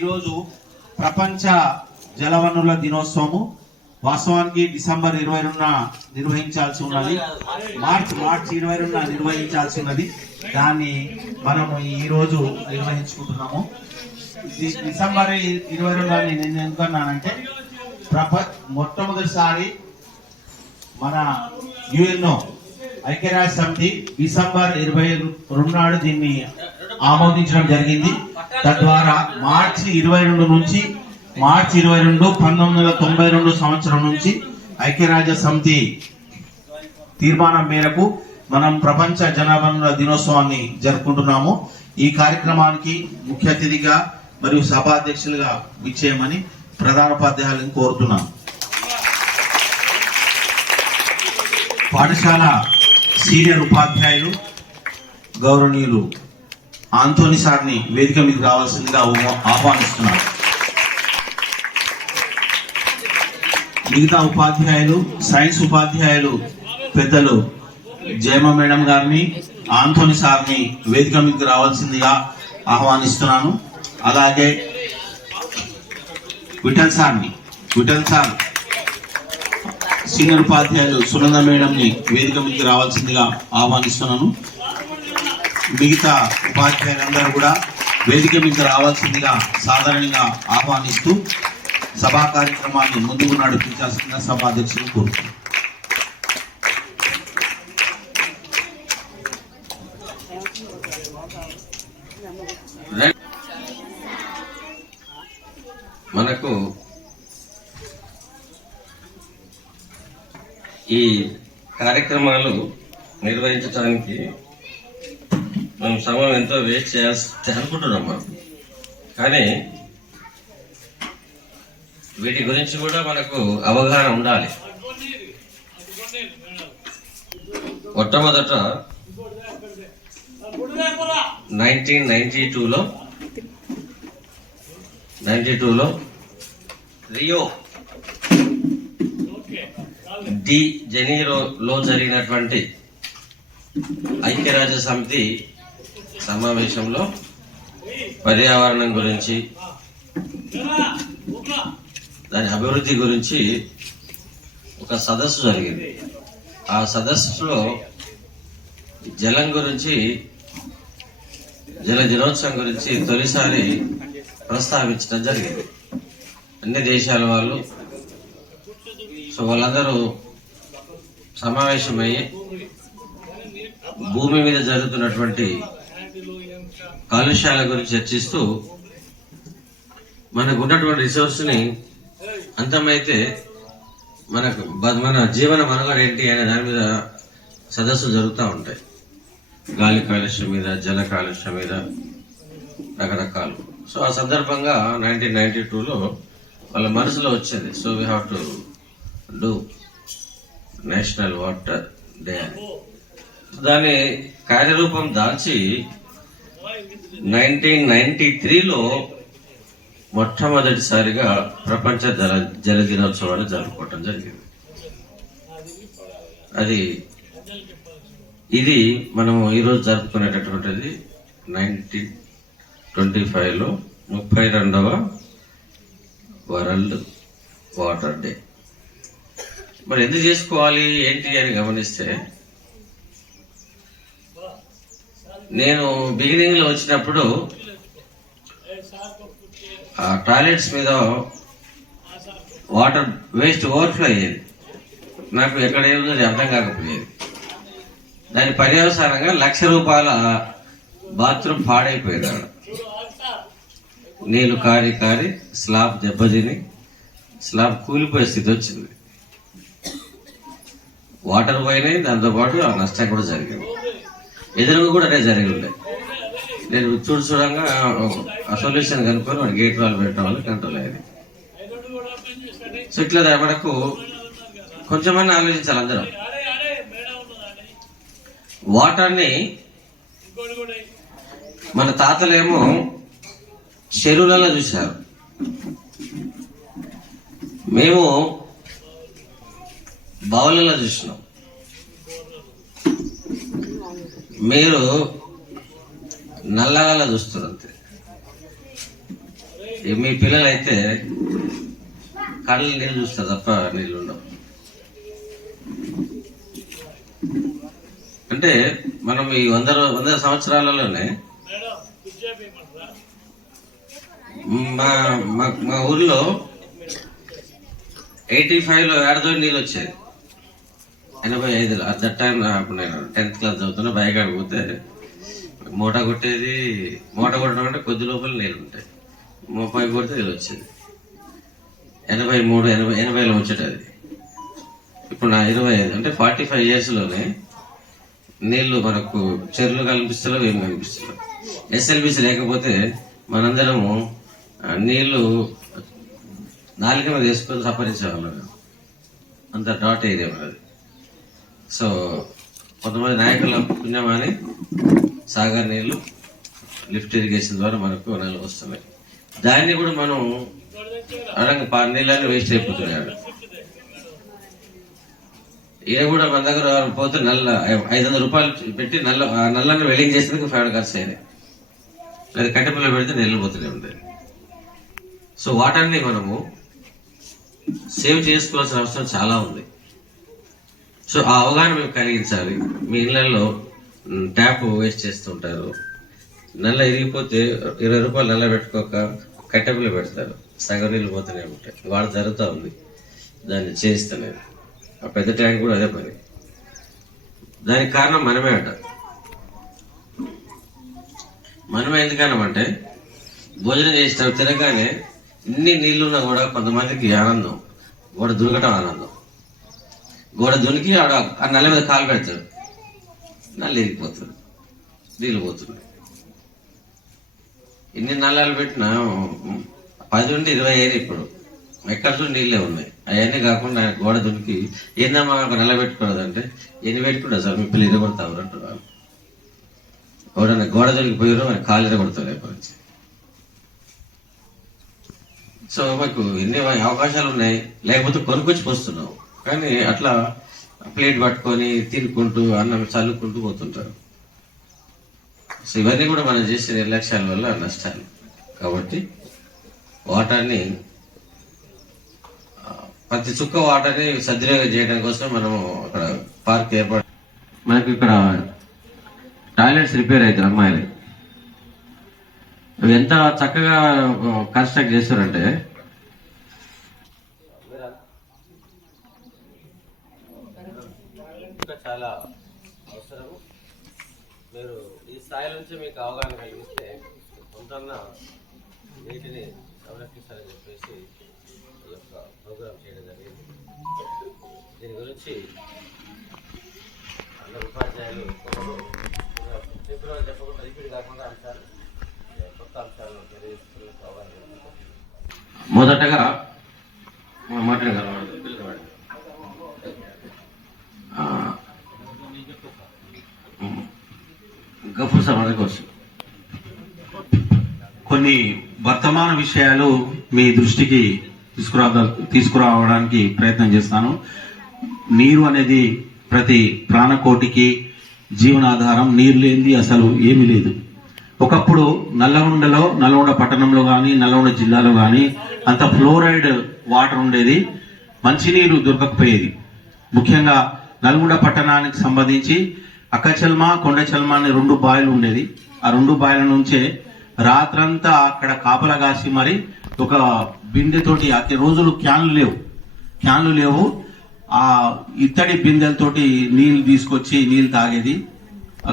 ఈరోజు ప్రపంచ జలవనరుల దినోత్సవము. వాస్తవానికి డిసెంబర్ 22న నిర్వహించాల్సి ఉన్నది, మార్చి 22న నిర్వహించాల్సి ఉన్నది. దాన్ని మనము ఈ రోజు నిర్వహించుకుంటున్నాము. డిసెంబర్ 22న నేను ఎందుకన్నానంటే మొట్టమొదటిసారి మన యుఎన్ఓ ఐక్యరాజ్య సమితి డిసెంబర్ 22 నాడు దీన్ని ఆమోదించడం జరిగింది. తద్వారా మార్చి 22 నుంచి మార్చి 22 1992 సంవత్సరం నుంచి ఐక్యరాజ్య సమితి తీర్మానం మేరకు మనం ప్రపంచ జలవనరుల దినోత్సవాన్ని జరుపుకుంటున్నాము. ఈ కార్యక్రమానికి ముఖ్య అతిథిగా మరియు సభాధ్యక్షులుగా విచ్చేయమని ప్రధానోపాధ్యాయులను కోరుతున్నాం. పాఠశాల సీనియర్ ఉపాధ్యాయులు గౌరవనీయులు ఆంటోనీ సార్ని వేదిక మీదకి రావాల్సిందిగా ఆహ్వానిస్తున్నారు. మిగతా ఉపాధ్యాయులు, సైన్స్ ఉపాధ్యాయులు పెద్దలు జయమ మేడం గారిని, ఆంటోనీ సార్ని వేదిక మీదకి రావాల్సిందిగా ఆహ్వానిస్తున్నాను. అలాగే విఠల్ సార్ సీనియర్ ఉపాధ్యాయులు సునంద మేడంని వేదిక మీదకి రావాల్సిందిగా ఆహ్వానిస్తున్నాను. మిగతా ఉపాధ్యాయులందరూ కూడా వేదిక మీదకి రావాల్సిందిగా సాధారణంగా ఆహ్వానిస్తూ సభా కార్యక్రమాన్ని ముందుకు నడిపించాల్సిన సభాధ్యక్షులు కోరుతున్నాను. మనకు ఈ కార్యక్రమాలు నిర్వహించడానికి మనం సమయం ఎంతో వేస్ట్ చేయాల్సి అనుకుంటున్నాం మనం. కానీ వీటి గురించి కూడా మనకు అవగాహన ఉండాలి. మొట్టమొదట 1992లో రియో డి జనీరోలో జరిగినటువంటి ఐక్యరాజ్య సమితి సమావేశంలో పర్యావరణం గురించి, దాని అభివృద్ధి గురించి ఒక సదస్సు జరిగింది. ఆ సదస్సులో జలం గురించి, జల దినోత్సవం గురించి తొలిసారి ప్రస్తావించడం జరిగింది. అన్ని దేశాల వాళ్ళు, సో వాళ్ళందరూ సమావేశమయ్యి భూమి మీద జరుగుతున్నటువంటి కాలుష్యాల గురించి చర్చిస్తూ మనకు ఉన్నటువంటి రిసోర్స్ ని అంతమైతే మన జీవన మనుగడ ఏంటి అనే దాని మీద సదస్సులు జరుగుతూ ఉంటాయి. గాలి కాలుష్యం మీద, జల కాలుష్యం మీద, రకరకాలు. సో ఆ సందర్భంగా 1992లో వాళ్ళ మనసులో వచ్చేది, so we have to do national water day అని. దాని కార్యరూపం దాల్చి 1993లో మొట్టమొదటిసారిగా ప్రపంచ జల దినోత్సవాన్ని జరుపుకోవటం జరిగింది. ఇది మనము ఈరోజు జరుపుకునేటటువంటిది 1925లో 32వ వరల్డ్ వాటర్ డే. మరి ఎందుకు చేసుకోవాలి ఏంటి అని గమనిస్తే, నేను బిగినింగ్ లో వచ్చినప్పుడు ఆ టాయిలెట్స్ మీద వాటర్ వేస్ట్ ఓవర్ఫ్లో అయ్యేది. నాకు ఎక్కడ ఏముందో అర్థం కాకపోయేది. దాని పర్యవసానంగా ₹1,00,000 బాత్రూమ్ పాడైపోయింది. నీళ్లు కారి కారి స్లాబ్ దెబ్బతిని స్లాబ్ కూలిపోయే స్థితి వచ్చింది. వాటర్ పోయినాయి, దాంతోపాటు ఆ నష్టం కూడా జరిగింది. ఎదురుగా కూడా అదే జరిగి ఉండే. నేను చూడంగా సొల్యూషన్ కనుక్కొని వాడు గేట్ వాళ్ళు పెట్టడం వల్ల కంట్రోల్ అయ్యేది. సో ఇట్లా మనకు కొంచెమన్నా ఆలోచించాలి అందరం. వాటర్ని మన తాతలేమో చెరువులలో చూశారు, మేము బావులలో చూసినాం. మీరు నల్లలలో చూస్తున్నారు అంతే. మీ పిల్లలైతే కళ్ళు నీళ్ళు చూస్తారు తప్ప నీళ్ళు ఉండవు. అంటే మనం ఈ 100 సంవత్సరాలలోనే మా ఊర్లో 85లో ఏడదో నీళ్ళు వచ్చేది. 85లో అట్ దట్ టైం అప్పుడు నేను 10th క్లాస్ చదువుతున్నా. బయకాడికి పోతే మూట కొట్టేది. మూట కొట్టడం అంటే కొద్ది లోపల నీళ్ళు ఉంటాయి. 30 కొడితే నీళ్ళు వచ్చేది. 83, 80లో వచ్చేది అది. ఇప్పుడు నా 25 అంటే 45 yearsలోనే నీళ్లు మనకు చెరువులు కనిపిస్తలేవు, ఏం కనిపిస్తలేవు. ఎస్ఎల్బిసి లేకపోతే మనందరము నీళ్లు నాలుక మీద వేసుకొని సపరించేవాళ్ళం. అంత డాట్ ఏరియా మనది. సో కొంతమంది నాయకుల పుణ్యమని సాగర్ నీళ్లు లిఫ్ట్ ఇరిగేషన్ ద్వారా మనకు నెలకు వస్తున్నాయి. దాన్ని కూడా మనం అడంగా నీళ్ళని వేస్ట్ అయిపోతున్నాడు. ఏ కూడా మన దగ్గర పోతే 500 రూపాయలు పెట్టి నల్లని వెల్డింగ్ చేసేందుకు 500 ఖర్చు అయ్యాయి. అది కట్టెపిల్ల పెడితే నీళ్ళు పోతూనే ఉంటాయి. సో వాటర్ని మనము సేవ్ చేసుకోవాల్సిన అవసరం చాలా ఉంది. సో ఆ అవగాహన మేము కలిగించాలి. మీ ఇళ్లలో ట్యాప్ వేస్ట్ చేస్తుంటారు. నల్ల ఇరిగిపోతే 20 రూపాయలు నల్ల పెట్టుకోక కట్టెపిల్ల పెడతారు. సగం నీళ్ళు పోతూనే ఉంటాయి. వాడు జరుగుతూ ఉంది. దాన్ని చేయిస్తాను. ఆ పెద్ద ట్యాంక్ కూడా అదే పని. దానికి కారణం మనమే అంట. మనమే ఎందుకన్నామంటే భోజనం చేసిన తినగానే ఇన్ని నీళ్లున్నా కూడా కొంతమందికి ఆనందం, గోడ దునకటం ఆనందం. గోడ దునికి ఆడ ఆ నల్ల మీద కాలు పెడతాడు, నల్ల ఇరిగిపోతుంది, నీళ్ళు పోతున్నాయి. ఇన్ని నల్లాలు పెట్టినా 10 నుండి 20 అయ్యాయి. ఇప్పుడు ఎక్కడ చూసి నీళ్ళే ఉన్నాయి. అవన్నీ కాకుండా గోడ దునికి ఏందమ్మా నల్ల పెట్టుకోలేదంటే ఎన్ని పెట్టుకుంటా సార్ మీ పిల్లలు ఇరగొడతారు అంటున్నారు. ఎవడన్నా గోడ దునికి పోయారో మన కాలు ఇరగొడతారు రేపటి నుంచి. సో మాకు ఎన్ని అవకాశాలు ఉన్నాయి. లేకపోతే కొనుక్కొచ్చి పోస్తున్నాం. కానీ అట్లా ప్లేట్ పట్టుకొని తినుకుంటూ అన్నం చల్లుకుంటూ పోతుంటారు. సో ఇవన్నీ కూడా మనం చేసే నిర్లక్ష్యాల వల్ల నష్టాలు. కాబట్టి వాటర్ని ప్రతి చుక్క వాటర్ని సద్వినియోగం చేయడం కోసం మనము అక్కడ పార్క్ ఏర్పాటు. మనకు ఇక్కడ టాయిలెట్స్ రిపేర్ అవుతారు అమ్మాయిలు. అవి ఎంత చక్కగా కన్స్ట్రక్ట్ చేస్తారంటే చాలా అవసరము. మీరు ఈ స్థాయి నుంచి మీకు అవగాహన కలిగిస్తే కొంత నీటిని సంరక్షిస్తారని చెప్పేసి ఈ యొక్క ప్రోగ్రాం చేయడం జరిగింది. దీని గురించి అందరు ఉపాధ్యాయులు ఫిబ్రవరి చెప్పకుండా రిపీట్ కాకుండా అంశాలు కొత్త అంశాలను తెలియజేస్తున్న అవగాహన. మొదటగా మాట్లాడగలవాడు పిల్లవాడు గఫూర్ సార్ మన కోసం కొన్ని వర్తమాన విషయాలు మీ దృష్టికి తీసుకురావడానికి ప్రయత్నం చేస్తాను. నీరు అనేది ప్రతి ప్రాణకోటికి జీవనాధారం. నీరు లేనిది అసలు ఏమీ లేదు. ఒకప్పుడు నల్లగొండ పట్టణంలో కానీ నల్లగొండ జిల్లాలో కానీ అంత ఫ్లోరైడ్ వాటర్ ఉండేది. మంచినీరు దొరకకపోయేది. ముఖ్యంగా నల్గొండ పట్టణానికి సంబంధించి అక్కచెల్మ, కొండచెల్మ అనే 2 బావిలు ఉండేది. ఆ 2 బావిల నుంచే రాత్రంతా అక్కడ కాపలా కాసి మరి ఒక బిందెతోటి అన్ని రోజులు క్యాన్లు లేవు. ఆ ఇత్తడి బిందెలతోటి నీళ్లు తీసుకొచ్చి నీళ్లు తాగేది.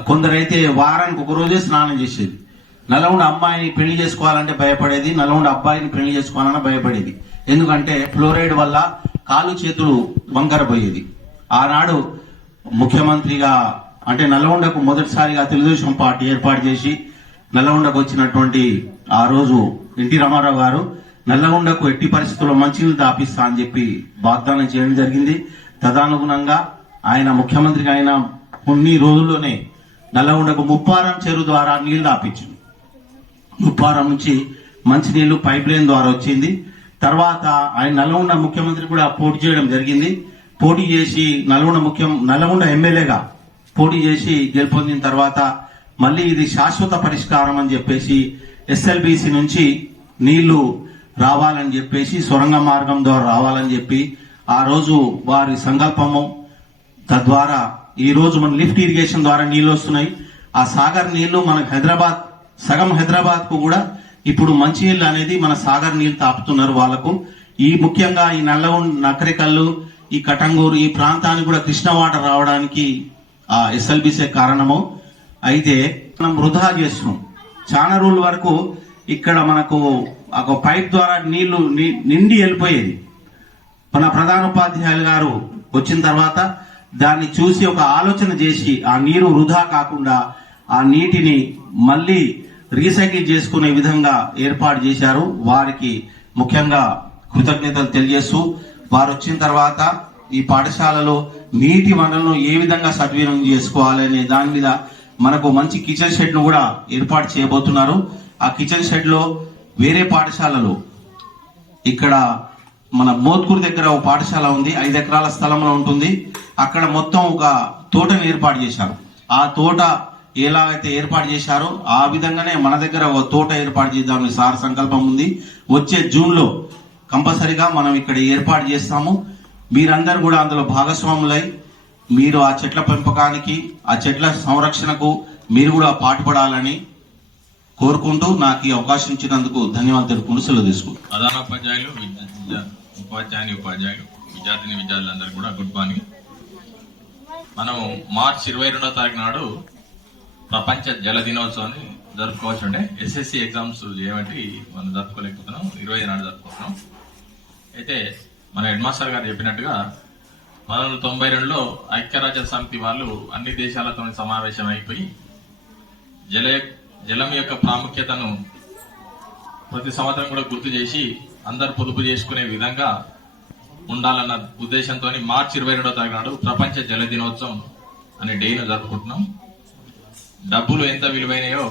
కొందరైతే వారానికి ఒక రోజే స్నానం చేసేది. నల్గొండ అమ్మాయిని పెళ్లి చేసుకోవాలంటే భయపడేది. నల్గొండ అబ్బాయిని పెళ్లి చేసుకోవాలన్నా భయపడేది. ఎందుకంటే ఫ్లోరైడ్ వల్ల కాలు చేతులు వంకరపోయేది. ఆనాడు ముఖ్యమంత్రిగా అంటే నల్గొండకు మొదటిసారిగా తెలుగుదేశం పార్టీ ఏర్పాటు చేసి నల్లగొండకు వచ్చినటువంటి ఆ రోజు ఎన్టీ రామారావు గారు నల్లగొండకు ఎట్టి పరిస్థితుల్లో మంచినీళ్ళు తాపిస్తా అని చెప్పి వాగ్దానం చేయడం జరిగింది. తదనుగుణంగా ఆయన ముఖ్యమంత్రిగా అయిన కొన్ని రోజుల్లోనే నల్లగొండకు ముప్పారం చెరువు ద్వారా నీళ్లు తాపించింది. ముప్పారం నుంచి మంచినీళ్లు పైప్ లైన్ ద్వారా వచ్చింది. తర్వాత ఆయన నల్లగొండ ముఖ్యమంత్రి కూడా పోటీ చేయడం జరిగింది. పోటీ చేసి నల్లగొండ ఎమ్మెల్యేగా పోటీ చేసి గెలుపొందిన తర్వాత మళ్ళీ ఇది శాశ్వత పరిష్కారం అని చెప్పేసి ఎస్ఎల్బిసి నుంచి నీళ్లు రావాలని చెప్పేసి సొరంగ మార్గం ద్వారా రావాలని చెప్పి ఆ రోజు వారి సంకల్పము, తద్వారా ఈ రోజు మన లిఫ్ట్ ఇరిగేషన్ ద్వారా నీళ్లు వస్తున్నాయి. ఆ సాగర్ నీళ్లు మనకు హైదరాబాద్, సగం హైదరాబాద్ కు కూడా ఇప్పుడు మంచినీళ్ళు అనేది మన సాగర్ నీళ్లు తాపుతున్నారు వాళ్ళకు. ఈ ముఖ్యంగా ఈ నకరికల్లు, ఈ కటంగూరు ఈ ప్రాంతానికి కూడా కృష్ణ వాటర్ రావడానికి ఆ ఎస్ఎల్బిసే కారణము. అయితే మనం వృధా చేస్తున్నాం. చాలా రోజుల వరకు ఇక్కడ మనకు ఒక పైప్ ద్వారా నీళ్లు నిండి వెళ్ళిపోయేది. మన ప్రధానోపాధ్యాయులు గారు వచ్చిన తర్వాత దాన్ని చూసి ఒక ఆలోచన చేసి ఆ నీరు వృధా కాకుండా ఆ నీటిని మళ్ళీ రీసైకిల్ చేసుకునే విధంగా ఏర్పాటు చేశారు. వారికి ముఖ్యంగా కృతజ్ఞతలు తెలియజేస్తూ, వారు వచ్చిన తర్వాత ఈ పాఠశాలలో నీటి వనరులను ఏ విధంగా సద్వినియోగం చేసుకోవాలనే దాని మీద మనకు మంచి కిచెన్ షెడ్ ను కూడా ఏర్పాటు చేయబోతున్నారు. ఆ కిచెన్ షెడ్ లో వేరే పాఠశాలలు, ఇక్కడ మన మోత్కూరు దగ్గర ఒక పాఠశాల ఉంది, 5 ఎకరాల స్థలంలో ఉంటుంది. అక్కడ మొత్తం ఒక తోటను ఏర్పాటు చేశారు. ఆ తోట ఎలాగైతే ఏర్పాటు చేశారో ఆ విధంగానే మన దగ్గర ఒక తోట ఏర్పాటు చేద్దామని సార్ సంకల్పం ఉంది. వచ్చే జూన్ లో కంపల్సరిగా మనం ఇక్కడ ఏర్పాటు చేస్తాము. మీరందరూ కూడా అందులో భాగస్వాములై మీరు ఆ చెట్ల పెంపకానికి, ఆ చెట్ల సంరక్షణకు మీరు కూడా పాటుపడాలని కోరుకుంటూ నాకు ఈ అవకాశం ఇచ్చినందుకు ధన్యవాదాలు తెలుపుకుంటూ సెలవు తీసుకుంటాను. ప్రధానోపాధ్యాయులు, ఉపాధ్యాయులు, విద్యార్థులందరూ కూడా గుడ్ మార్నింగ్. మనం మార్చి 22వ తారీఖు నాడు ప్రపంచ జల దినోత్సవాన్ని జరుపుకోవచ్చు. అంటే ఎస్ఎస్సి ఎగ్జామ్స్ చేయబట్టి మనం జరుపుకోలేకపోతున్నాం. 25 నాడు జరుపుకుంటున్నాం. అయితే మన హెడ్ మాస్టర్ గారు చెప్పినట్టుగా 1992లో ఐక్యరాజ్య సమితి వాళ్ళు అన్ని దేశాలతో సమావేశం అయిపోయి జలం యొక్క ప్రాముఖ్యతను ప్రతి సంవత్సరం కూడా గుర్తు చేసి అందరు పొదుపు చేసుకునే విధంగా ఉండాలన్న ఉద్దేశంతో మార్చి 22వ తారీఖు నాడు ప్రపంచ జల దినోత్సవం అనే డేను జరుపుకుంటున్నాం. డబ్బులు ఎంత విలువైనాయో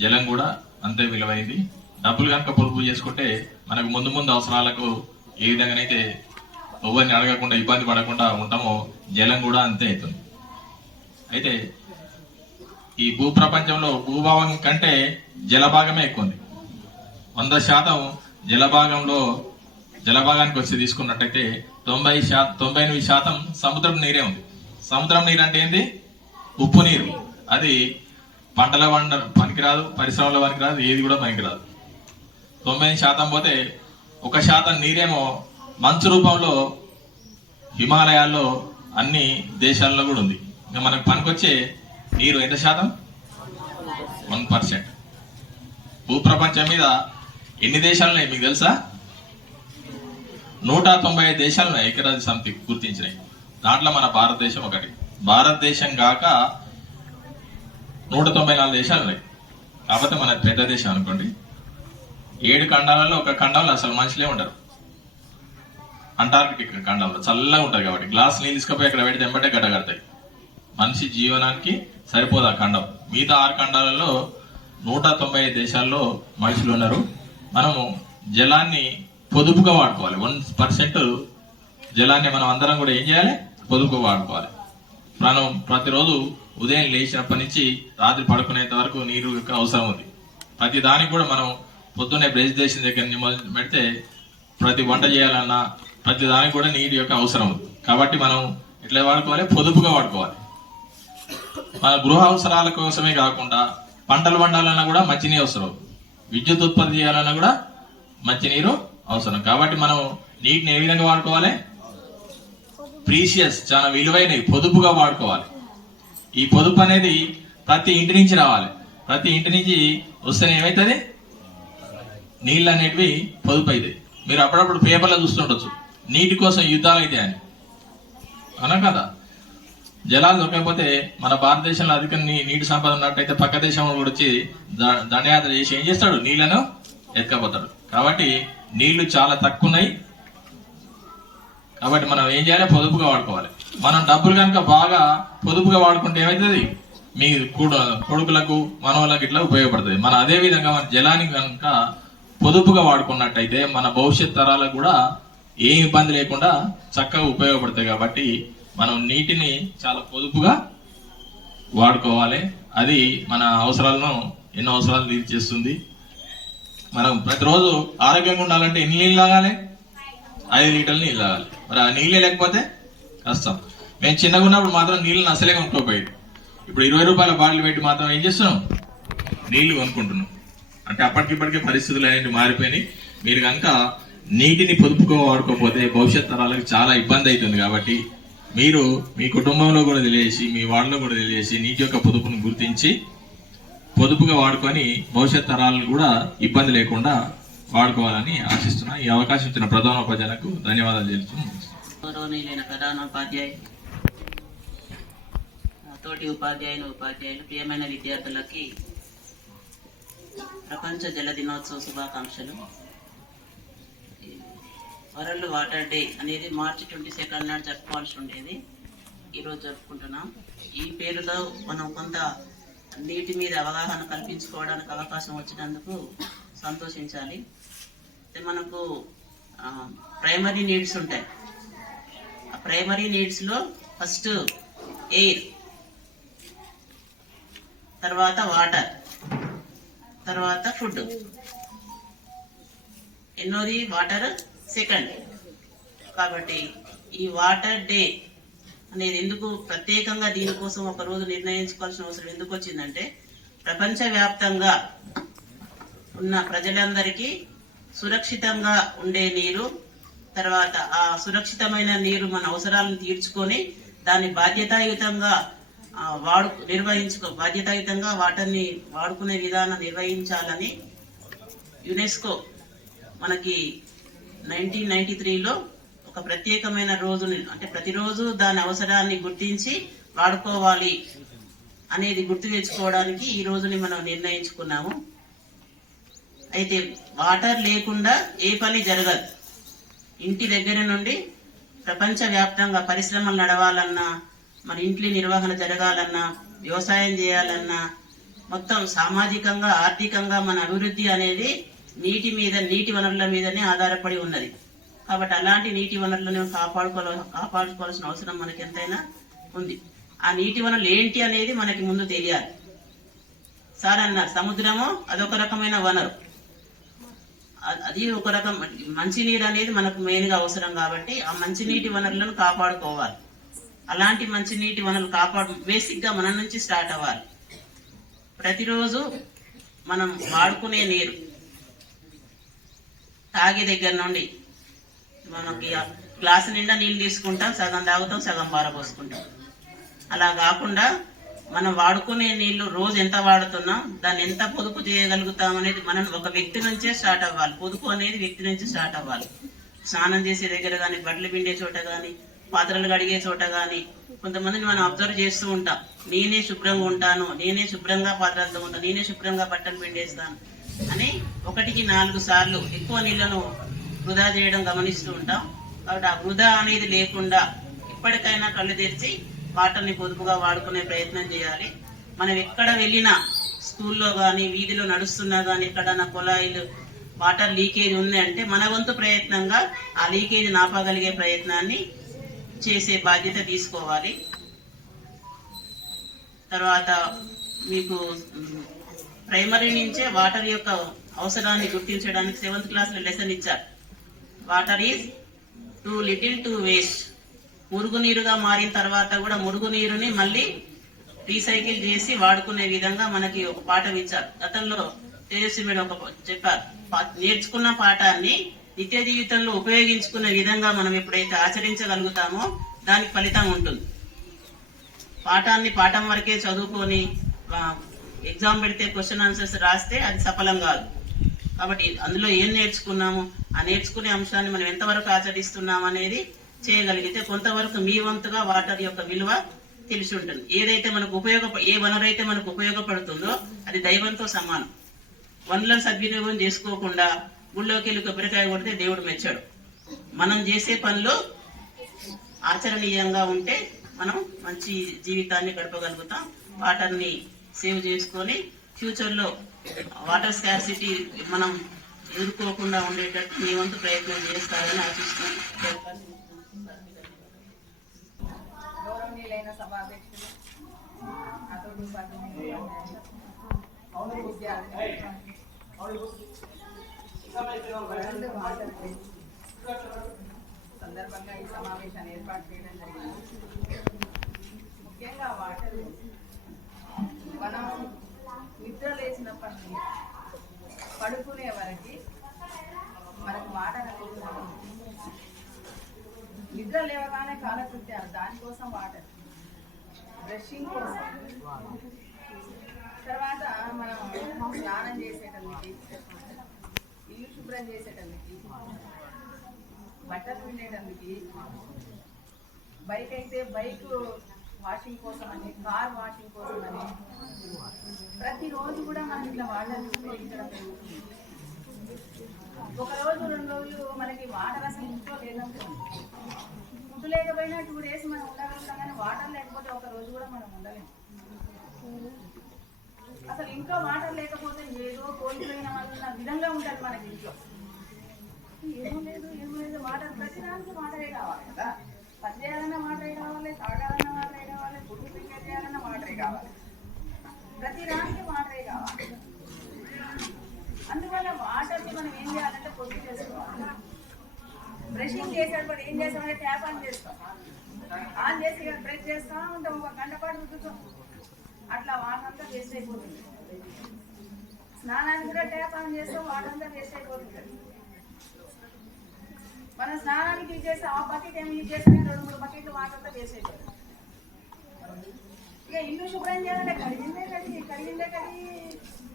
జలం కూడా అంతే విలువైంది. డబ్బులు కనుక పొదుపు చేసుకుంటే మనకు ముందు అవసరాలకు ఏ విధంగానైతే ఎవరిని అడగకుండా ఇబ్బంది పడకుండా ఉంటామో జలం కూడా అంతే అవుతుంది. అయితే ఈ భూప్రపంచంలో భూభాగం కంటే జలభాగమే ఎక్కువ ఉంది. 100% జలభాగానికి వచ్చి తీసుకున్నట్టయితే 99% సముద్రం నీరే ఉంది. సముద్రం నీరు అంటే ఏంది? ఉప్పు నీరు. అది పంటల పనికిరాదు, పరిశ్రమల పనికిరాదు, ఏది కూడా పనికిరాదు. 90% పోతే 1% నీరేమో మంచు రూపంలో హిమాలయాల్లో అన్ని దేశాల్లో కూడా ఉంది. ఇంకా మనకు పనికొచ్చే నీరు ఎంత శాతం? 1%. భూప్రపంచం మీద ఎన్ని దేశాలున్నాయి మీకు తెలుసా? 195 దేశాలున్నాయి ఐక్యరాజ్య సమితి గుర్తించినాయి. దాంట్లో మన భారతదేశం ఒకటి. భారతదేశం కాక 194 దేశాలు ఉన్నాయి. కాకపోతే మన పెద్ద దేశం అనుకోండి. 7 ఖండాలలో ఒక ఖండంలో అసలు మనుషులే ఉంటారు. అంటార్కిటిక్ ఖండంలో చల్లగా ఉంటారు కాబట్టి గ్లాస్ నీళ్ళు తీసుకుపోయి అక్కడ పెడితే ఎంబటే గడ్డ కడతాయి. మనిషి జీవనానికి సరిపోదు ఆ ఖండం. మిగతా 6 ఖండాలలో 195 దేశాల్లో మనుషులు ఉన్నారు. మనము జలాన్ని పొదుపుగా వాడుకోవాలి. 1% జలాన్ని మనం అందరం కూడా ఏం చేయాలి? పొదుపుగా వాడుకోవాలి. మనం ప్రతిరోజు ఉదయం లేచినప్పటి నుంచి రాత్రి పడుకునేంత వరకు నీరు యొక్క అవసరం ఉంది. ప్రతి దానికి కూడా మనం పొద్దున్నే బ్రష్ చేసిన దగ్గర మొదలు పెడితే ప్రతి వంట చేయాలన్నా ప్రతి దానికి కూడా నీటి యొక్క అవసరం ఉంది. కాబట్టి మనం ఎట్లా వాడుకోవాలి? పొదుపుగా వాడుకోవాలి. మన గృహ అవసరాల కోసమే కాకుండా పంటలు పండాలన్నా కూడా మంచినీరు అవసరం, విద్యుత్ ఉత్పత్తి చేయాలన్నా కూడా మంచినీరు అవసరం. కాబట్టి మనం నీటిని ఏ విధంగా వాడుకోవాలి? ప్రీషియస్, చాలా విలువైనవి, పొదుపుగా వాడుకోవాలి. ఈ పొదుపు అనేది ప్రతి ఇంటి నుంచి రావాలి. ప్రతి ఇంటి నుంచి వస్తేనే ఏమవుతుంది? నీళ్ళు అనేటివి పొదుపు అవుతాయి. మీరు అప్పుడప్పుడు పేపర్లో చూస్తుండొచ్చు, నీటి కోసం యుద్ధాలు అయితే అని. అనా కదా? జలాలు దొరకకపోతే మన భారతదేశంలో అధిక నీటి సంపద ఉన్నట్టయితే పక్క దేశంలో కూడా వచ్చి దండయాత్ర చేసి ఏం చేస్తాడు? నీళ్లను ఎత్తుకపోతాడు. కాబట్టి నీళ్లు చాలా తక్కువ ఉన్నాయి. కాబట్టి మనం ఏం చేయాలి? పొదుపుగా వాడుకోవాలి. మనం డబ్బులు కనుక బాగా పొదుపుగా వాడుకుంటే ఏమవుతుంది? మీ కొడుకులకు మనవలకు ఇట్లా ఉపయోగపడుతుంది. మన అదే విధంగా మన జలాన్ని కనుక పొదుపుగా వాడుకున్నట్టయితే మన భవిష్యత్ తరాలకు కూడా ఏ ఇబ్బంది లేకుండా చక్కగా ఉపయోగపడతాయి. కాబట్టి మనం నీటిని చాలా పొదుపుగా వాడుకోవాలి. అది మన అవసరాలను, ఎన్నో అవసరాలు తీర్చేస్తుంది. మనం ప్రతిరోజు ఆరోగ్యంగా ఉండాలంటే ఎన్ని నీళ్ళు తాగాలి? 5 లీటర్లు నీళ్ళు తాగాలి. మరి ఆ నీళ్ళే లేకపోతే కష్టం. మేము చిన్నగా ఉన్నప్పుడు మాత్రం నీళ్ళని అసలే కొనుక్కోపోయేది. ఇప్పుడు 20 రూపాయల బాటిల్ పెట్టి మాత్రం ఏం చేస్తున్నాం? నీళ్లు కొనుక్కుంటున్నాం. అంటే అప్పటికిప్పటికే పరిస్థితులు అనేవి మారిపోయినాయి. మీరు కనుక నీటిని పొదుపుగా వాడుకోకపోతే భవిష్యత్ తరాలకు చాలా ఇబ్బంది అవుతుంది. కాబట్టి మీరు మీ కుటుంబంలో కూడా తెలియజేసి, మీ వాళ్ళలో కూడా తెలియజేసి నీటి యొక్క పొదుపును గుర్తించి పొదుపుగా వాడుకొని భవిష్యత్ తరాలను కూడా ఇబ్బంది లేకుండా వాడుకోవాలని ఆశిస్తున్నా. ఈ అవకాశం ఇచ్చిన ప్రధానోపాధ్యాయులకు ధన్యవాదాలు తెలుపుతున్నాను. గౌరవనీయులైన ప్రధానోపాధ్యాయు, తోటి ఉపాధ్యాయులు, ప్రియమైన విద్యార్థులకి ప్రపంచ జల దినోత్సవ శుభాకాంక్షలు. వరల్డ్ వాటర్ డే అనేది మార్చి 22 నాడు జరుపుకోవాల్సి ఉండేది. ఈరోజు జరుపుకుంటున్నాం. ఈ పేరులో మనం కొంత నీటి మీద అవగాహన కల్పించుకోవడానికి అవకాశం వచ్చినందుకు సంతోషించాలి. మనకు ప్రైమరీ నీడ్స్ ఉంటాయి. ఆ ప్రైమరీ నీడ్స్లో ఫస్ట్ ఎయిర్, తర్వాత వాటర్, తర్వాత ఫుడ్. ఎన్నోది వాటర్ సెకండ్. కాబట్టి ఈ వాటర్ డే అనేది ఎందుకు ప్రత్యేకంగా దీనికోసం ఒక రోజు నిర్ణయించుకోవాల్సిన అవసరం ఎందుకు వచ్చిందంటే, ప్రపంచవ్యాప్తంగా ఉన్న ప్రజలందరికీ సురక్షితంగా ఉండే నీరు, తర్వాత ఆ సురక్షితమైన నీరు మన అవసరాలను తీర్చుకొని దాన్ని బాధ్యతాయుతంగా బాధ్యతాయుతంగా వాటిని వాడుకునే విధానం నిర్వహించాలని యునెస్కో మనకి 1993లో ఒక ప్రత్యేకమైన రోజుని, అంటే ప్రతిరోజు దాని అవసరాన్ని గుర్తించి వాడుకోవాలి అనేది గుర్తు తెచ్చుకోవడానికి ఈ రోజుని మనం నిర్ణయించుకున్నాము. అయితే వాటర్ లేకుండా ఏ పని జరగదు. ఇంటి దగ్గర నుండి ప్రపంచవ్యాప్తంగా పరిశ్రమలు నడవాలన్నా, మన ఇంటి నిర్వహణ జరగాలన్నా, వ్యవసాయం చేయాలన్నా, మొత్తం సామాజికంగా ఆర్థికంగా మన అభివృద్ధి అనేది నీటి వనరుల మీదనే ఆధారపడి ఉన్నది. కాబట్టి అలాంటి నీటి వనరులను కాపాడుకోవాల్సిన అవసరం మనకి ఎంతైనా ఉంది. ఆ నీటి వనరులు ఏంటి అనేది మనకి ముందు తెలియాలి. సార్ అన్నారు, సముద్రము అదొక రకమైన వనరు, అది ఒక రకం. మంచినీరు అనేది మనకు మెయిన్ గా అవసరం. కాబట్టి ఆ మంచినీటి వనరులను కాపాడుకోవాలి. అలాంటి మంచినీటి వనరులు బేసిక్ గా మన నుంచి స్టార్ట్ అవ్వాలి. ప్రతిరోజు మనం వాడుకునే నీరు తాగే దగ్గర నుండి మనకి గ్లాసు నిండా నీళ్ళు తీసుకుంటాం, సగం తాగుతాం, సగం పారబోసుకుంటాం. అలా కాకుండా మనం వాడుకునే నీళ్లు రోజు ఎంత వాడుతున్నాం, దాన్ని ఎంత పొదుపు చేయగలుగుతాం అనేది మనం ఒక వ్యక్తి నుంచే స్టార్ట్ అవ్వాలి. పొదుపు అనేది వ్యక్తి నుంచి స్టార్ట్ అవ్వాలి. స్నానం చేసే దగ్గర కానీ, బట్టలు పిండే చోట కానీ, పాత్రలు కడిగే చోట కానీ, కొంతమందిని మనం అబ్జర్వ్ చేస్తూ ఉంటాం. నేనే శుభ్రంగా ఉంటాను, నేనే శుభ్రంగా పాత్రలతో ఉంటాను, నేనే శుభ్రంగా బట్టలు పిండేస్తాను అని 1-4 సార్లు ఎక్కువ నీళ్లను వృధా చేయడం గమనిస్తూ ఉంటాం. కాబట్టి ఆ వృధా అనేది లేకుండా ఇప్పటికైనా కళ్ళు తెరిచి వాటర్ని పొదుపుగా వాడుకునే ప్రయత్నం చేయాలి. మనం ఎక్కడ వెళ్ళినా, స్కూల్లో కానీ, వీధిలో నడుస్తున్నా కానీ, ఎక్కడన్నా కుళాయిలు వాటర్ లీకేజ్ ఉంది అంటే మన వంతు ప్రయత్నంగా ఆ లీకేజ్ నాపగలిగే ప్రయత్నాన్ని చేసే బాధ్యత తీసుకోవాలి. తర్వాత మీకు ప్రైమరీ నుంచే వాటర్ యొక్క అవసరాన్ని గుర్తించడానికి 7th క్లాస్లో లెసన్ ఇచ్చారు. Water is too little to waste. మురుగునీరుగా మారిన తర్వాత కూడా మురుగునీరుని మళ్ళీ రీసైకిల్ చేసి వాడుకునే విధంగా మనకి ఒక పాఠం ఇచ్చారు. గతంలో తేజస్వి మేడం చెప్పారు, నేర్చుకున్న పాఠాన్ని నిత్య జీవితంలో ఉపయోగించుకునే విధంగా మనం ఎప్పుడైతే ఆచరించగలుగుతామో దానికి ఫలితం ఉంటుంది. పాఠాన్ని పాఠం వరకే చదువుకొని ఎగ్జామ్ పెడితే క్వశ్చన్ ఆన్సర్స్ రాస్తే అది సఫలం కాదు. కాబట్టి అందులో ఏం నేర్చుకున్నాము, ఆ నేర్చుకునే అంశాన్ని మనం ఎంతవరకు ఆచరిస్తున్నాం అనేది చేయగలిగితే కొంతవరకు మీ వంతుగా వాటర్ యొక్క విలువ తెలిసి ఉంటుంది. ఏదైతే మనకు ఏ వనరు అయితే మనకు ఉపయోగపడుతుందో అది దైవంతో సమానం. వనరులను సద్వినియోగం చేసుకోకుండా గుళ్ళోకి వెళ్ళి కొబ్బరికాయ కొడితే దేవుడు మెచ్చాడు. మనం చేసే పనులు ఆచరణీయంగా ఉంటే మనం మంచి జీవితాన్ని గడపగలుగుతాం. వాటర్ని సేవ్ చేసుకొని ఫ్యూచర్లో వాటర్ స్కార్సిటీ మనం ఎదుర్కోకుండా ఉండేటట్టు మీ వంతు ప్రయత్నం చేస్తారని ఆశిస్తున్నాను. గౌరవనీయులైన సభాధ్యక్షులు, అతడు వరల్డ్ వాటర్ డే సందర్భంగా ఈ సమావేశాన్ని ఏర్పాటు చేయడం జరిగింది. ముఖ్యంగా వాటర్ మనం నిద్ర లేచినప్పటి నుండి పడుకునే వరకు మనకు వాటర్ అనేది ఉంటుంది. నిద్ర లేవగానే కాలకృత్యాలు దానికోసం వాటర్, బ్రషింగ్ కోసం, తర్వాత మనం స్నానం చేసేటందుకు, ఇల్లు శుభ్రం చేసేటందుకు, బట్టలు పిండేటందుకు, బైక్ అయితే బైక్ వాషింగ్ కోసం అని, కార్ వాషింగ్ కోసం అని ప్రతిరోజు కూడా మనం ఇట్లా వాటర్ ఉపయోగించడం జరుగుతుంది. ఒకరోజు 2 రోజులు మనకి వాటర్ అసలు ఇంట్లో లేదనుకోండి, ఫుడ్ లేకపోయినా 2 days మనం ఉండగలుగుతాం, కానీ వాటర్ లేకపోతే ఒక రోజు కూడా మనం ఉండలేము. అసలు ఇంట్లో వాటర్ లేకపోతే ఏదో కోల్పోయిన వాళ్ళ విధంగా ఉంటుంది మనకి ఇంట్లో. ఏమో లేదు వాటర్, ప్రతిదానికి వాటరే కావాలి కదా. పని చేయాలన్నా వాటరే కావాలి, తాగాలన్నా వాటరే కావాలి, ఫుడ్ ప్రిపేర్ చేయాలన్నా వాటరే కావాలి, ప్రతిదానికి వాటరే కావాలి. అందువల్ల వాటర్ని మనం ఏం చేయాలంటే పొద్దు చేసుకోవాలి. బ్రషింగ్ చేసేటప్పుడు ఏం చేస్తామంటే ట్యాప్ ఆన్ చేస్తాం, ఆన్ చేసి బ్రష్ చేస్తూ ఉంటాం, 1 గంట పాటు రుద్దుతాం, అట్లా వాటర్ అంతా వేస్ట్ అయిపోతుంది. స్నానానికి కూడా ట్యాప్ ఆన్ చేస్తాం, వాటర్ అంతా వేస్ట్ అయిపోతుంది. మనం స్నానానికి యూజ్ చేస్తే ఆ బకెట్ ఏమి యూజ్ చేస్తే 2-3 బకెట్లు వాటర్ అంతా వేస్ట్ అయిపోతుంది. ఇక ఇల్లు శుభ్రం చేయాలంటే కడిగిందే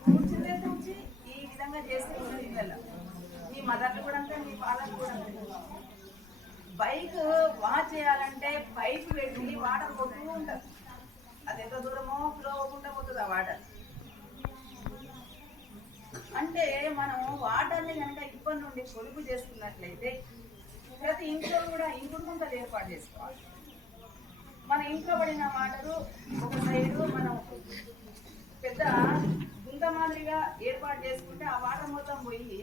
కూర్చుందే కూర్చి ఈ విధంగా చేస్తే ఇళ్ళల్లో మీ మదర్లు కూడా అంతే, మీ ఫాదర్లు కూడా అంతే. బైక్ వాష్ చేయాలంటే పైప్ పెట్టి వాటర్ కొడుతూ ఉంటుంది, అది ఎంత దూరమో ఫ్లో అవ్వకుండా పోతుంది ఆ వాటర్. అంటే మనం వాటర్ని కనుక ఇప్పటి నుండి పొదుపు చేసుకున్నట్లయితే ప్రతి ఇంట్లో కూడా ఇంకుడు గుంతలు ఏర్పాటు చేసుకోవాలి. మన ఇంట్లో పడిన వాటరు ఒక సైడు మనం పెద్ద గుంత మాదిరిగా ఏర్పాటు చేసుకుంటే ఆ వాటర్ మొత్తం పోయి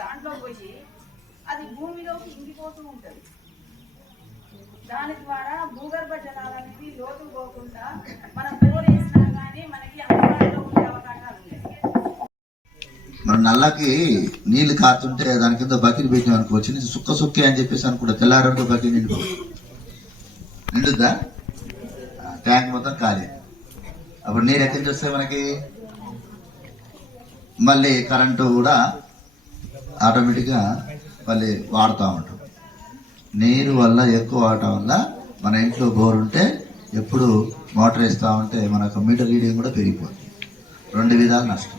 దాంట్లో పోయి అది భూమిలోకి ఇంకిపోతూ ఉంటుంది. దాని ద్వారా భూగర్భ జలాలు అనేది లోతు పోకుండా మనం బోర్ వేసినా కానీ మనకి అందుబాటులో ఉండే అవకాశాలు ఉన్నాయి. మన నల్లకి నీళ్లు కారుతుంటే దాని కింద బకెట్ పెట్టాం అనుకో, చిన్న సుక్కే అని చెప్పేసి అనుకుంటా, తెల్లారంటూ బకెట్ నిండుద్దా, ట్యాంక్ మొత్తం ఖాళీ. అప్పుడు నీరు ఎక్కడి నుంచి వస్తాయి మనకి? మళ్ళీ కరెంటు కూడా ఆటోమేటిక్గా మళ్ళీ వాడుతూ ఉంటాం. నీరు వల్ల ఎక్కువ వాడటం వల్ల మన ఇంట్లో బోర్ ఉంటే ఎప్పుడు మోటార్ వేస్తూ ఉంటే మనకు మీటర్ రీడింగ్ కూడా పెరిగిపోతుంది. 2 విధాలు నష్టం.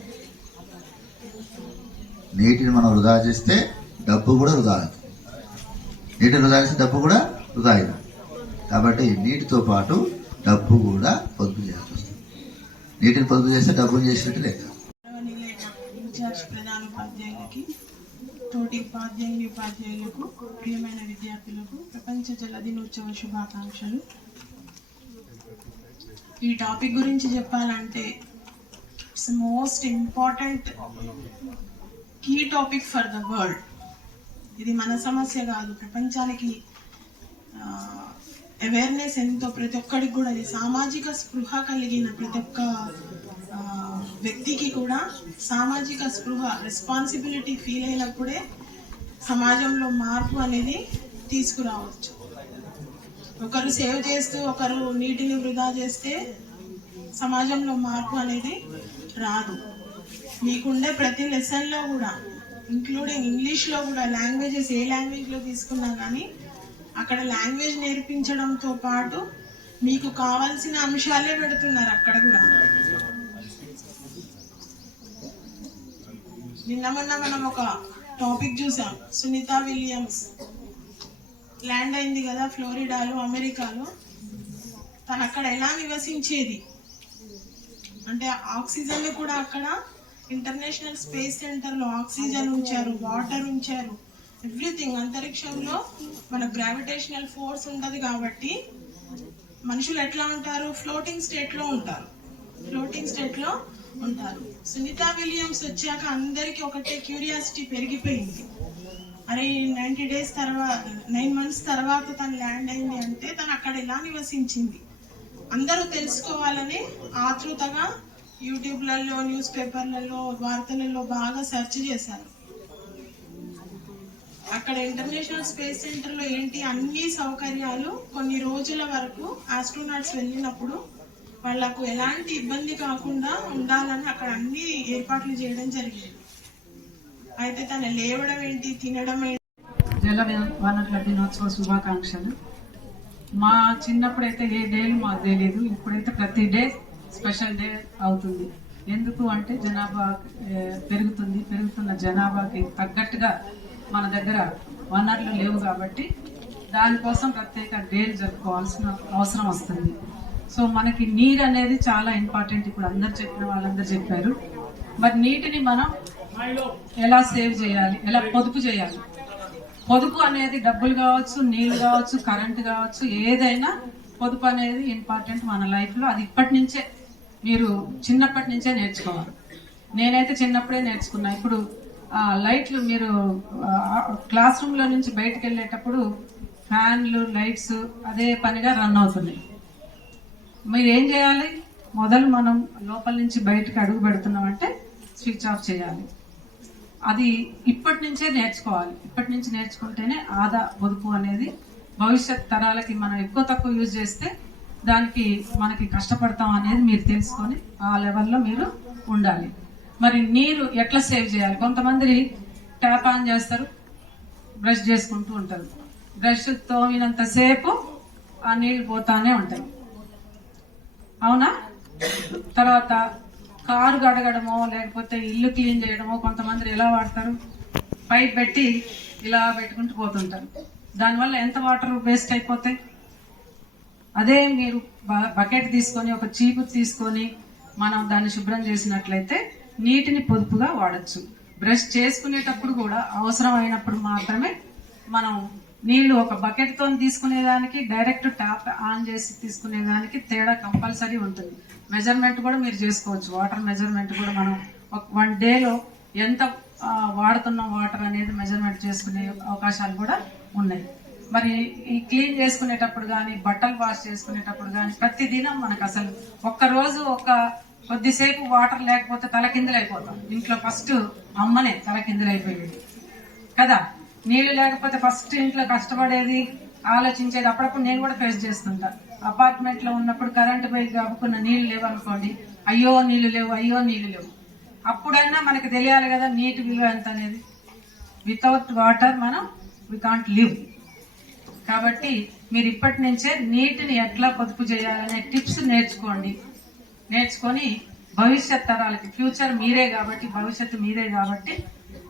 నీటిని మనం వృధా చేస్తే డబ్బు కూడా వృధా అవుతుంది, నీటిని వృధా చేస్తే డబ్బు కూడా వృధా అవుతుంది. కాబట్టి నీటితో పాటు డబ్బు కూడా పొదుపు చేయాల్సి వస్తుంది. నీటిని పొదుపు చేస్తే డబ్బును చేసినట్టు లెక్క. ఇన్ఛార్జ్ ప్రధాన ఉపాధ్యాయులకి, తోటి ఉపాధ్యాయులకు, ప్రియమైన విద్యార్థులకు ప్రపంచ జల దినోత్సవ శుభాకాంక్షలు. ఈ టాపిక్ గురించి చెప్పాలంటే it's most important key topic for the world. ఇది మన సమస్య కాదు, ప్రపంచానికి అవేర్నెస్ ఎంతో, ప్రతి ఒక్కరికి కూడా ఇది సామాజిక స్పృహ కలిగిన ప్రతి ఒక్క వ్యక్తికి కూడా సామాజిక స్పృహ, రెస్పాన్సిబిలిటీ ఫీల్ అయినప్పుడే సమాజంలో మార్పు అనేది తీసుకురావచ్చు. ఒకరు సేవ్ చేస్తూ ఒకరు నీటిని వృధా చేస్తే సమాజంలో మార్పు అనేది రాదు. మీకుండే ప్రతి లెసన్లో కూడా, ఇంక్లూడింగ్ ఇంగ్లీష్లో కూడా, లాంగ్వేజెస్ ఏ లాంగ్వేజ్లో తీసుకున్నా కానీ అక్కడ లాంగ్వేజ్ నేర్పించడంతో పాటు మీకు కావాల్సిన అంశాలే పెడుతున్నారు అక్కడ కూడా. నిన్న మొన్న మనం ఒక టాపిక్ చూసాం, సునీత విలియమ్స్ ల్యాండ్ అయింది కదా ఫ్లోరిడాలో, అమెరికాలో. తను అక్కడ ఎలా నివసించేది అంటే ఆక్సిజన్ కూడా అక్కడ ఇంటర్నేషనల్ స్పేస్ సెంటర్లో ఆక్సిజన్ ఉంచారు, వాటర్ ఉంచారు, ఎవ్రీథింగ్. అంతరిక్షంలో మన గ్రావిటేషనల్ ఫోర్స్ ఉంటుంది కాబట్టి మనుషులు ఎట్లా ఉంటారు? ఫ్లోటింగ్ స్టేట్లో ఉంటారు. సునీత విలియమ్స్ వచ్చాక అందరికీ ఒకటే క్యూరియాసిటీ పెరిగిపోయింది. అరే 9 months తర్వాత తను ల్యాండ్ అయింది అంటే తను అక్కడ ఎలా నివసించింది అందరూ తెలుసుకోవాలని ఆతృతగా యూట్యూబ్లలో, న్యూస్ పేపర్లలో, వార్తలలో బాగా సెర్చ్ చేశారు. అక్కడ ఇంటర్నేషనల్ స్పేస్ సెంటర్ లో ఏంటి అన్ని సౌకర్యాలు కొన్ని రోజుల వరకు ఆస్ట్రోనాట్స్ వెళ్ళినప్పుడు వాళ్ళకు ఎలాంటి ఇబ్బంది కాకుండా ఉండాలని అక్కడ అన్ని ఏర్పాట్లు చేయడం జరిగింది. అయితే తను లేవడం ఏంటి, తినడం ఏంటి. జల వనరుల దినోత్సవ శుభాకాంక్షలు. మా చిన్నప్పుడైతే ఏ డేలు మాకు తెలియదు, ఇప్పుడైతే ప్రతి డే స్పెషల్ డే అవుతుంది. ఎందుకు అంటే జనాభా పెరుగుతున్న జనాభాకి తగ్గట్టుగా మన దగ్గర వనరులు లేవు కాబట్టి దానికోసం ప్రత్యేక డేలు జరుపుకోవాల్సిన అవసరం వస్తుంది. సో మనకి నీరు అనేది చాలా ఇంపార్టెంట్. ఇప్పుడు వాళ్ళందరూ చెప్పారు. మరి నీటిని మనం ఎలా సేవ్ చేయాలి, ఎలా పొదుపు చేయాలి. పొదుపు అనేది డబ్బులు కావచ్చు, నీళ్లు కావచ్చు, కరెంటు కావచ్చు, ఏదైనా పొదుపు అనేది ఇంపార్టెంట్ మన లైఫ్ లో. అది ఇప్పటి నుంచే మీరు చిన్నప్పటి నుంచే నేర్చుకోవాలి. నేనైతే చిన్నప్పుడే నేర్చుకున్నా. ఇప్పుడు లైట్లు మీరు క్లాస్ రూమ్ లో నుంచి బయటకు వెళ్ళేటప్పుడు ఫ్యాన్లు, లైట్స్ అదే పనిగా రన్ అవుతున్నాయి. మీరు ఏం చేయాలి, మొదలు మనం లోపల నుంచి బయటకు అడుగు పెడుతున్నామంటే స్విచ్ ఆఫ్ చేయాలి. అది ఇప్పటి నుంచే నేర్చుకోవాలి. ఇప్పటి నుంచి నేర్చుకుంటేనే ఆదా పొదుపు అనేది భవిష్యత్ తరాలకి మనం ఎక్కువ తక్కువ యూజ్ చేస్తే దానికి మనకి కష్టపడతాం అనేది మీరు తెలుసుకొని ఆ లెవెల్లో మీరు ఉండాలి. మరి నీరు ఎట్లా సేవ్ చేయాలి? కొంతమంది ట్యాప్ ఆన్ చేస్తారు, బ్రష్ చేసుకుంటూ ఉంటారు. బ్రష్ తోమినంతసేపు ఆ నీళ్ళు పోతానే ఉంటాయి, అవునా? తర్వాత కారు గడగడమో లేకపోతే ఇల్లు క్లీన్ చేయడమో కొంతమంది ఎలా వాడతారు, పైప్ పెట్టి ఇలా పెట్టుకుంటూ పోతుంటారు. దానివల్ల ఎంత వాటర్ వేస్ట్ అయిపోతాయి. అదే మీరు బకెట్ తీసుకొని ఒక చీపు తీసుకొని మనం దాన్ని శుభ్రం చేసినట్లయితే నీటిని పొదుపుగా వాడచ్చు. బ్రష్ చేసుకునేటప్పుడు కూడా అవసరం అయినప్పుడు మాత్రమే మనం నీళ్లు ఒక బకెట్ తో తీసుకునేదానికి డైరెక్ట్ ట్యాప్ ఆన్ చేసి తీసుకునేదానికి తేడా కంపల్సరీ ఉంటుంది. మెజర్మెంట్ కూడా మీరు చేసుకోవచ్చు. వాటర్ మెజర్మెంట్ కూడా మనం 1 డేలో ఎంత వాడుతున్నాం వాటర్ అనేది మెజర్మెంట్ చేసుకునే అవకాశాలు కూడా ఉన్నాయి. మరి ఈ క్లీన్ చేసుకునేటప్పుడు కానీ, బట్టలు వాష్ చేసుకునేటప్పుడు కానీ ప్రతిదినం మనకు అసలు ఒక్కరోజు కొద్దిసేపు వాటర్ లేకపోతే తలకిందులైపోతాం. ఇంట్లో ఫస్ట్ అమ్మనే తలకిందులైపోయేది కదా. నీళ్లు లేకపోతే ఫస్ట్ ఇంట్లో కష్టపడేది, ఆలోచించేది. అప్పుడప్పుడు నేను కూడా ఫేస్ చేస్తుంటా. అపార్ట్మెంట్ లో ఉన్నప్పుడు కరెంటు పోయి గబ్బుకున్న నీళ్లు లేవు అనుకోండి, అయ్యో నీళ్లు లేవు. అప్పుడైనా మనకు తెలియాలి కదా నీటి విలువ ఎంత అనేది. Without water we can't live. కాబట్టి మీరు ఇప్పటి నుంచే నీటిని ఎట్లా పొదుపు చేయాలనే టిప్స్ నేర్చుకొని భవిష్యత్ తరాలకి, ఫ్యూచర్ మీరే కాబట్టి, భవిష్యత్తు మీరే కాబట్టి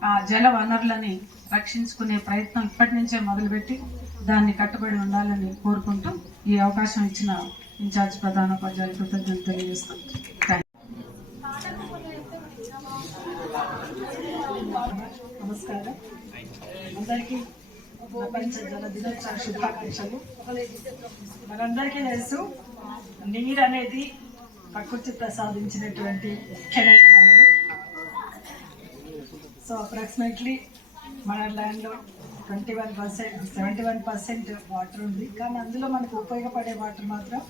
ఆ జల వనరులని రక్షించుకునే ప్రయత్నం ఇప్పటి నుంచే మొదలుపెట్టి దాన్ని కట్టుబడి ఉండాలని కోరుకుంటూ ఈ అవకాశం ఇచ్చిన ఇన్ఛార్జ్ ప్రధానోపాధ్యాయులు కృతజ్ఞతలు తెలియజేస్తాం. నమస్కారం అందరికీ. ప్రపంచ జల దినోత్సవ శుభాకాంక్షలు. మనందరికీ తెలుసు నీరు అనేది ప్రకృతి ప్రసాదించినటువంటి ముఖ్యమైన వనరు. సో అప్రాక్సిమేట్లీ మన ల్యాండ్లో 71% వాటర్ ఉంది. కానీ అందులో మనకు ఉపయోగపడే వాటర్ మాత్రం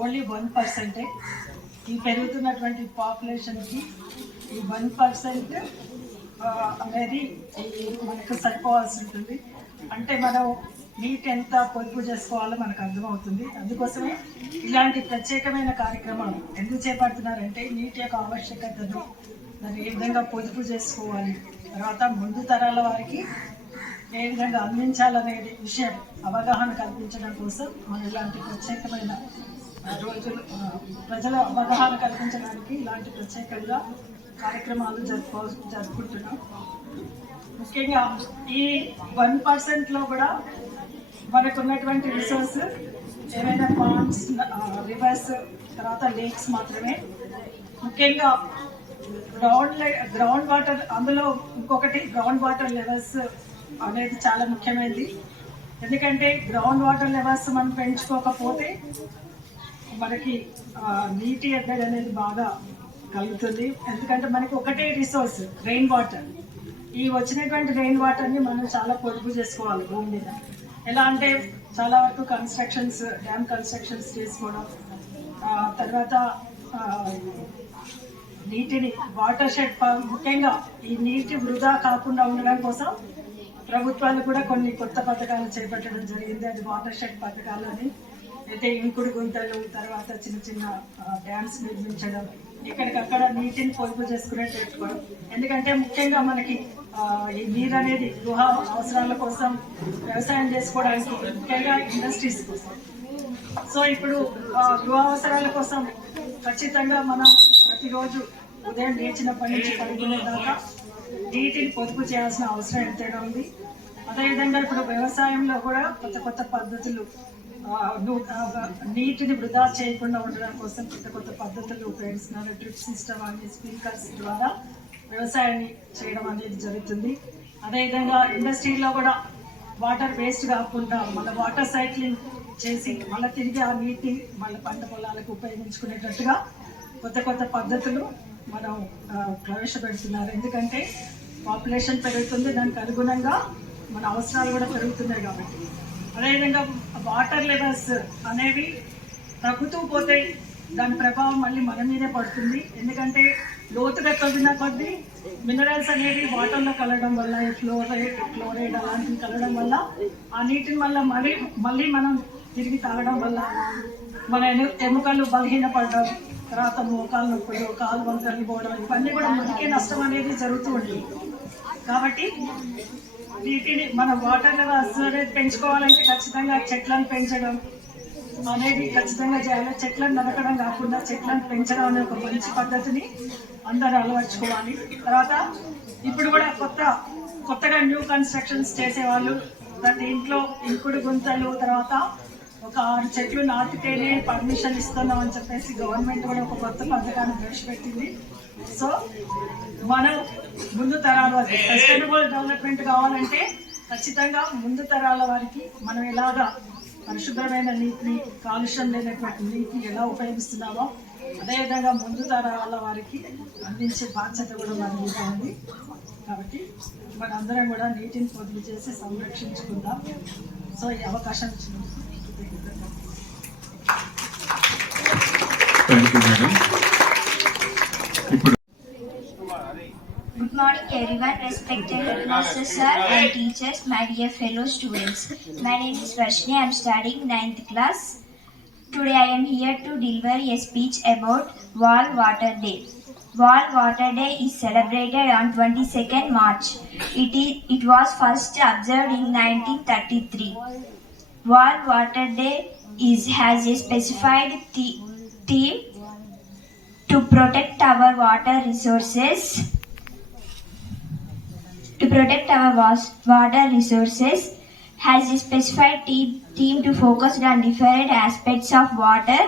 ఓన్లీ 1%. ఈ పెరుగుతున్నటువంటి పాపులేషన్కి ఈ 1% అనేది మనకు సరిపోవాల్సి ఉంటుంది. అంటే మనం నీటి ఎంత పొదుపు చేసుకోవాలో మనకు అర్థమవుతుంది. అందుకోసమే ఇలాంటి ప్రత్యేకమైన కార్యక్రమాలు ఎందుకు చేపడుతున్నారంటే నీటి యొక్క ఆవశ్యకతను దాన్ని ఏ విధంగా పొదుపు చేసుకోవాలి, తర్వాత ముందు తరాల వారికి ఏ విధంగా అందించాలనే విషయం అవగాహన కల్పించడం కోసం మనం ఇలాంటి ప్రత్యేకమైన రోజులు ప్రజల అవగాహన కల్పించడానికి ఇలాంటి ప్రత్యేకంగా కార్యక్రమాలు జరుపుకుంటున్నాం. ముఖ్యంగా ఈ 1%లో కూడా మనకు ఉన్నటువంటి రిసోర్స్ ఏమైనా పాండ్స్, రివర్స్, తర్వాత లేక్స్ మాత్రమే. ముఖ్యంగా గ్రౌండ్ వాటర్, అందులో ఇంకొకటి గ్రౌండ్ వాటర్ లెవెల్స్ అనేది చాలా ముఖ్యమైనది. ఎందుకంటే గ్రౌండ్ వాటర్ లెవెల్స్ మనం పెంచుకోకపోతే మనకి నీటి ఎద్దడి అనేది బాగా కలుగుతుంది. ఎందుకంటే మనకి ఒకటే రిసోర్స్ రెయిన్ వాటర్. ఈ వచ్చినటువంటి రెయిన్ వాటర్ని మనం చాలా పొదుపు చేసుకోవాలి భూమి మీద. ఎలా అంటే చాలా వరకు డ్యామ్ కన్స్ట్రక్షన్స్ చేసుకోవడం, తర్వాత నీటిని వాటర్ షెడ్, ముఖ్యంగా ఈ నీటి వృధా కాకుండా ఉండడం కోసం ప్రభుత్వాలు కూడా కొన్ని కొత్త పథకాలు చేపట్టడం జరిగింది. అది వాటర్ షెడ్ పథకాలు అని. అయితే ఇంకుడు గుంతలు, తర్వాత చిన్న చిన్న డ్యామ్స్ నిర్మించడం, ఎక్కడికక్కడ నీటిని పొదుపు చేసుకునేట్టు పెట్టుకోవడం. ఎందుకంటే ముఖ్యంగా మనకి ఈ నీరు అనేది గృహ అవసరాల కోసం, వ్యవసాయం చేసుకోవడానికి, ముఖ్యంగా ఇండస్ట్రీస్ కోసం. సో ఇప్పుడు గృహ అవసరాల కోసం ఖచ్చితంగా మనం ప్రతిరోజు ఉదయం లేచినప్పటి నుంచి పడుకునే దాకా నీటిని పొదుపు చేయాల్సిన అవసరం ఎంతైనా ఉంది. అదేవిధంగా ఇప్పుడు వ్యవసాయంలో కూడా కొత్త కొత్త పద్ధతులు, నీటిని వృధా చేయకుండా ఉండడం కోసం కొత్త కొత్త పద్ధతులు ఉపయోగిస్తున్నారు. డ్రిప్ సిస్టమ్ అని, స్ప్రింక్లర్స్ ద్వారా వ్యవసాయాన్ని చేయడం అనేది జరుగుతుంది. అదేవిధంగా ఇండస్ట్రీలో కూడా వాటర్ వేస్ట్ కాకుండా మళ్ళీ వాటర్ సైక్లింగ్ చేసి మళ్ళీ తిరిగి ఆ నీటిని మళ్ళీ పంట పొలాలకు ఉపయోగించుకునేటట్టుగా కొత్త కొత్త పద్ధతులు మనం ప్రవేశపెడుతున్నారు. ఎందుకంటే పాపులేషన్ పెరుగుతుంది, దానికి అనుగుణంగా మన అవసరాలు కూడా పెరుగుతున్నాయి కాబట్టి. అదేవిధంగా వాటర్ లెవెల్స్ అనేవి తగ్గుతూ పోతే దాని ప్రభావం మళ్ళీ మన మీదే పడుతుంది. ఎందుకంటే లోతుగా తవ్విన కొద్దీ మినరల్స్ అనేవి వాటర్లో కలగడం వల్ల, ఫ్లోరైడ్ అలాంటివి కలగడం వల్ల ఆ నీటిని మళ్ళీ మనం తిరిగి తాగడం వల్ల మన ఎముకలు బలహీనపడడం, తర్వాత మోకాలు నొప్పులు, కాలు వంకర్లు పోవడం, ఇవన్నీ కూడా మనకే నష్టం అనేది జరుగుతూ ఉంటుంది. కాబట్టి వీటిని మన వాటర్ లెవెల్స్ పెంచుకోవాలంటే ఖచ్చితంగా చెట్లను పెంచడం అనేది ఖచ్చితంగా చేయాలి. చెట్లను నరకడం కాకుండా చెట్లను పెంచడం అనే ఒక మంచి పద్ధతిని అందరూ అలవర్చుకోవాలి. తర్వాత ఇప్పుడు కూడా కొత్తగా న్యూ కన్స్ట్రక్షన్స్ చేసేవాళ్ళు ప్రతి ఇంట్లో ఇంకుడు గుంతలు, తర్వాత ఒక 6 చెట్లు నాటితేనే పర్మిషన్ ఇస్తున్నాం అని చెప్పేసి గవర్నమెంట్ కూడా ఒక కొత్త పథకాన్ని ప్రవేశపెట్టింది. సో మనం ముందు తరాల వారికి సస్టైనబుల్ డెవలప్మెంట్ కావాలంటే ఖచ్చితంగా ముందు తరాల వారికి మనం ఎలాగా పరిశుభ్రమైన నీటిని, కాలుష్యం లేనటువంటి నీటిని ఎలా ఉపయోగిస్తున్నామో అదేవిధంగా ముందు తరాల వారికి అందించే బాధ్యత కూడా మన మీద ఉంది. కాబట్టి మనందరం కూడా నీటిని పొదుపు చేసి సంరక్షించుకుందాం. సో ఈ అవకాశం ఇచ్చినందుకు Good morning everyone, respected headmaster sir and teachers, my dear fellow students. My name is Varshini, I am studying 9th class. Today I am here to deliver a speech about World Water Day. World Water Day is celebrated on 22nd March. It was first observed in 1933. World Water Day has a specified theme to protect our water resources. Has a specified theme to focus on different aspects of water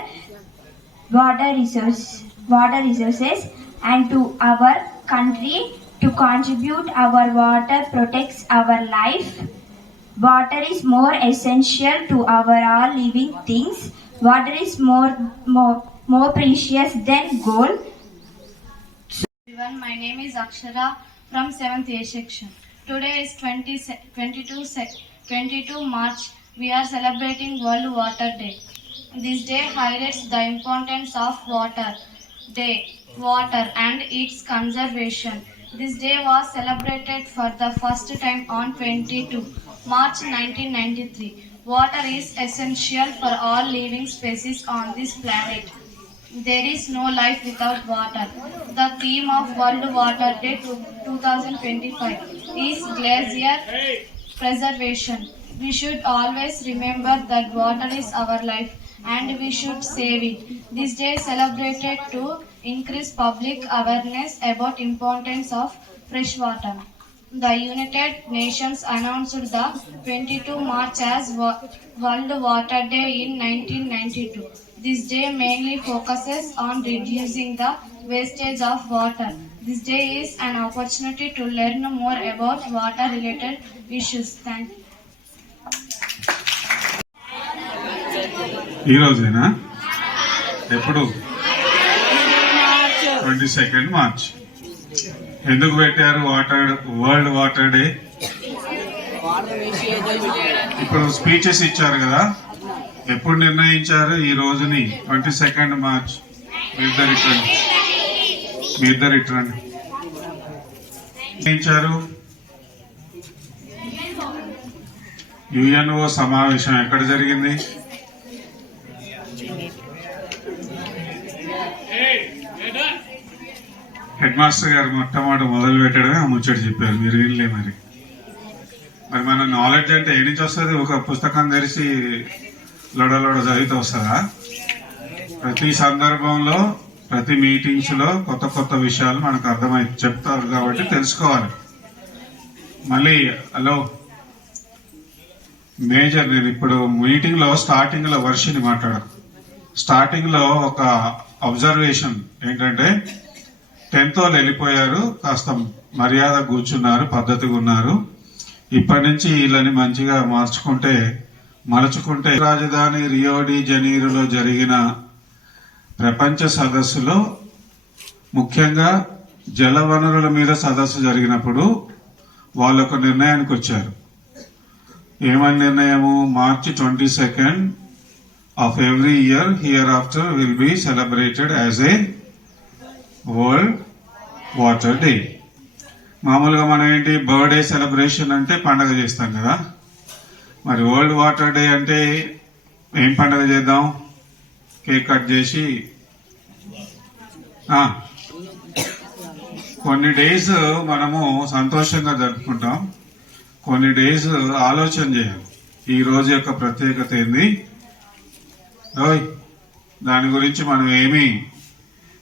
resources and to our country to contribute our water protects our life. Water is more essential to our all living things. Water is more precious than gold. Everyone, my name is Akshara from 7th A section. Today is 22 March. We are celebrating World Water Day. This day highlights the importance of water and its conservation. This day was celebrated for the first time on 22 March 1993. Water is essential for all living species on this planet. There is no life without water. The theme of World Water Day 2025 is glacier preservation. We should always remember that water is our life and we should save it. This day is celebrated to increase public awareness about importance of fresh water. The United Nations announced the 22 March as World Water Day in 1992. This day mainly focuses on reducing the wastage of water. This day is an opportunity to learn more about water-related issues. Thank you. ఈ రోజేనా? ఎప్పుడు? 22nd March. ఎందుకు పెట్టారు world water day? ఇప్పుడు speeches ఇచ్చారు కదా, ఎప్పుడు నిర్ణయించారు ఈ రోజుని? 22nd March. మీ ఇద్దరు ఇట్రండి. నిర్ణయించారు యుఎన్ఓ సమావేశం ఎక్కడ జరిగింది? హెడ్ మాస్టర్ గారు మొట్టమొదటి మొదలు పెట్టడమే ఆ ముచ్చట చెప్పారు, మీరు వినలే. మరి మన నాలెడ్జ్ అంటే ఏ నుంచి వస్తుంది? ఒక పుస్తకం తెరిచి లొడలోడ చదివితే వస్తుందా? ప్రతి సందర్భంలో, ప్రతి మీటింగ్స్ లో కొత్త కొత్త విషయాలు మనకు అర్థమై చెప్తారు కాబట్టి తెలుసుకోవాలి. మళ్ళీ హలో మేజర్, నేను ఇప్పుడు మీటింగ్ లో స్టార్టింగ్ లో వర్షిని మాట్లాడాను. స్టార్టింగ్ లో ఒక అబ్జర్వేషన్ ఏంటంటే 10th వాళ్ళు వెళ్ళిపోయారు, కాస్త మర్యాద కూర్చున్నారు, పద్ధతిగా ఉన్నారు. ఇప్పటి నుంచి వీళ్ళని మంచిగా మలుచుకుంటే రాజధాని రియో డి జనీరోలో జరిగిన ప్రపంచ సదస్సులో ముఖ్యంగా జల వనరుల మీద సదస్సు జరిగినప్పుడు వాళ్ళు ఒక నిర్ణయానికి వచ్చారు. ఏమని నిర్ణయము? March 22nd of every year hereafter will be celebrated as a world water day. మామూలుగా మనం ఏంటి, బర్త్డే సెలబ్రేషన్ అంటే పండగ చేస్తాం కదా. మరి వరల్డ్ వాటర్ డే అంటే ఏం పండగ చేద్దాం? కేక్ కట్ చేసి కొన్ని డేస్ మనము సంతోషంగా జరుపుకుంటాం, కొన్ని డేస్ ఆలోచన చేయాలి. ఈ రోజు యొక్క ప్రత్యేకత ఏంది, దాని గురించి మనం ఏమి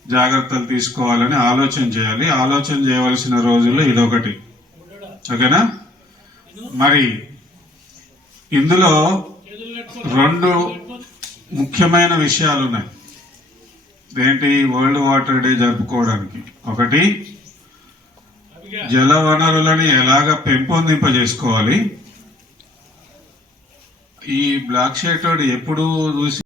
జాగ్రత్తలు తీసుకోవాలని ఆలోచన చేయాలి. ఆలోచన చేయవలసిన రోజుల్లో ఇదొకటి. ఓకేనా? మరి ఇందులో 2 ముఖ్యమైన విషయాలు ఉన్నాయి ఏంటి వరల్డ్ వాటర్ డే జరుపుకోవడానికి. ఒకటి, జల వనరులని ఎలాగ పెంపొందింపజేసుకోవాలి. ఈ బ్లాక్ షర్ట్ ఎప్పుడు చూసి